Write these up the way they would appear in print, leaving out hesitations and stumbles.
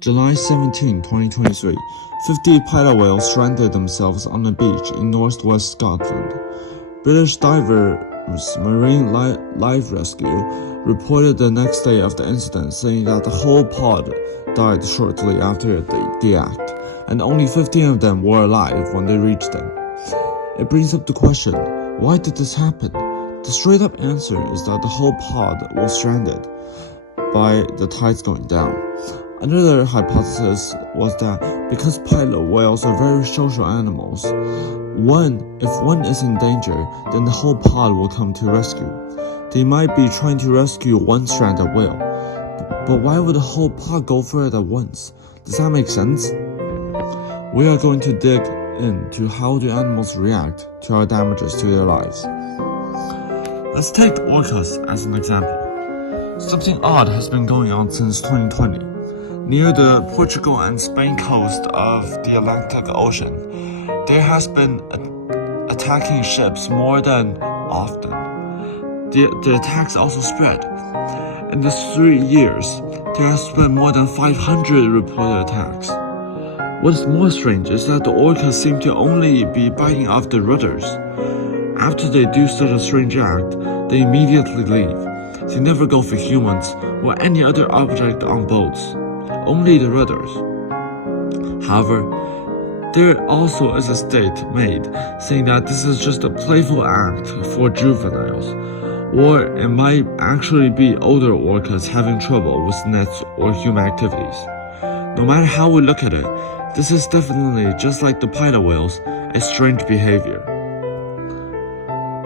July 17, 2023, 50 pilot whales stranded themselves on a beach in northwest Scotland. British divers Marine Life Rescue reported the next day of the incident, saying that the whole pod died shortly after the act, and only 15 of them were alive when they reached them. It brings up the question, why did this happen? The straight up answer is that the whole pod was stranded by the tides going down. Another hypothesis was that because pilot whales are very social animals, if one is in danger, then the whole pod will come to rescue. They might be trying to rescue one stranded whale, but why would the whole pod go for it at once? Does that make sense? We are going to dig into how do animals react to our damages to their lives. Let's take orcas as an example. Something odd has been going on since 2020. Near the Portugal and Spain coast of the Atlantic Ocean, there has been attacking ships more than often. The attacks also spread. In the 3 years, there has been more than 500 reported attacks. What is more strange is that the orcas seem to only be biting off the rudders. After they do such a strange act, they immediately leave. They never go for humans or any other object on boats, only the rudders. However, there also is a statement made saying that this is just a playful act for juveniles, or it might actually be older orcas having trouble with nets or human activities. No matter how we look at it, this is definitely, just like the pilot whales, a strange behavior.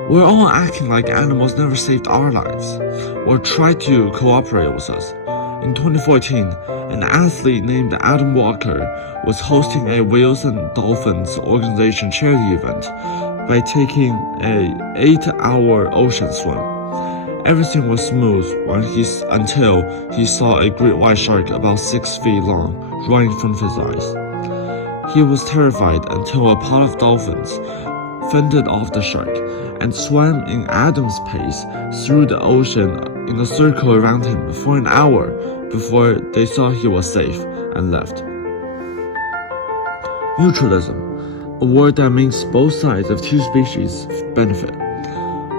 We're all acting like animals never saved our lives, or tried to cooperate with us. In 2014, an athlete named Adam Walker was hosting a Whales and Dolphins organization charity event by taking an 8-hour ocean swim. Everything was smooth until he saw a great white shark about 6 feet long right in front of his eyes. He was terrified until a pod of dolphins fended off the shark and swam in Adam's pace through the ocean in a circle around him for an hour before they saw he was safe and left. Mutualism, a word that means both sides of two species benefit.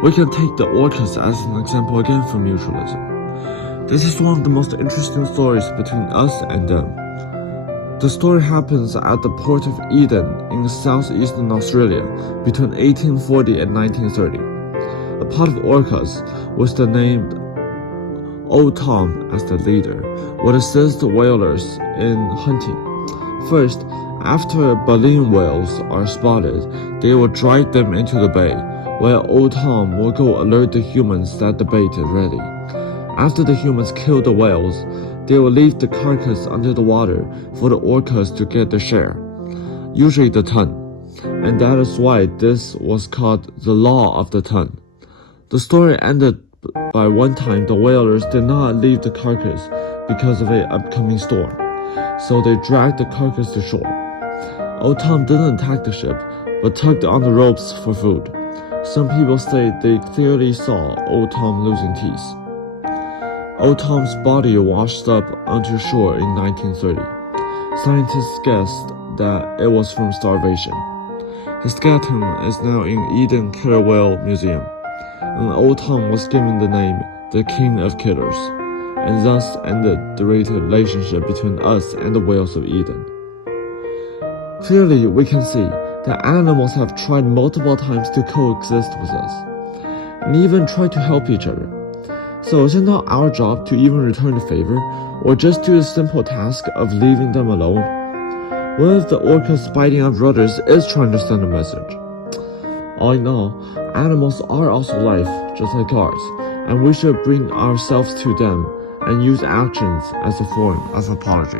We can take the orcas as an example again for mutualism. This is one of the most interesting stories between us and them. The story happens at the Port of Eden in southeastern Australia between 1840 and 1930. A pod of orcas, with the name Old Tom as the leader, would assist the whalers in hunting. First, after baleen whales are spotted, they will drag them into the bay, while Old Tom will go alert the humans that the bait is ready. After the humans kill the whales, they will leave the carcass under the water for the orcas to get their share, usually the ton, and that is why this was called the Law of the Ton. The story ended by one time the whalers did not leave the carcass because of an upcoming storm, so they dragged the carcass to shore. Old Tom didn't attack the ship, but tugged on the ropes for food. Some people say they clearly saw Old Tom losing teeth. Old Tom's body washed up onto shore in 1930. Scientists guessed that it was from starvation. His skeleton is now in Eden Killer Whale Museum, and Old Tom was given the name the King of Killers, and thus ended the relationship between us and the whales of Eden. Clearly, we can see that animals have tried multiple times to coexist with us, and even tried to help each other. So is it not our job to even return the favor, or just do the simple task of leaving them alone? What if the orcas biting off rudders is trying to send a message? All in all, animals are also life, just like ours, and we should bring ourselves to them and use actions as a form of apology.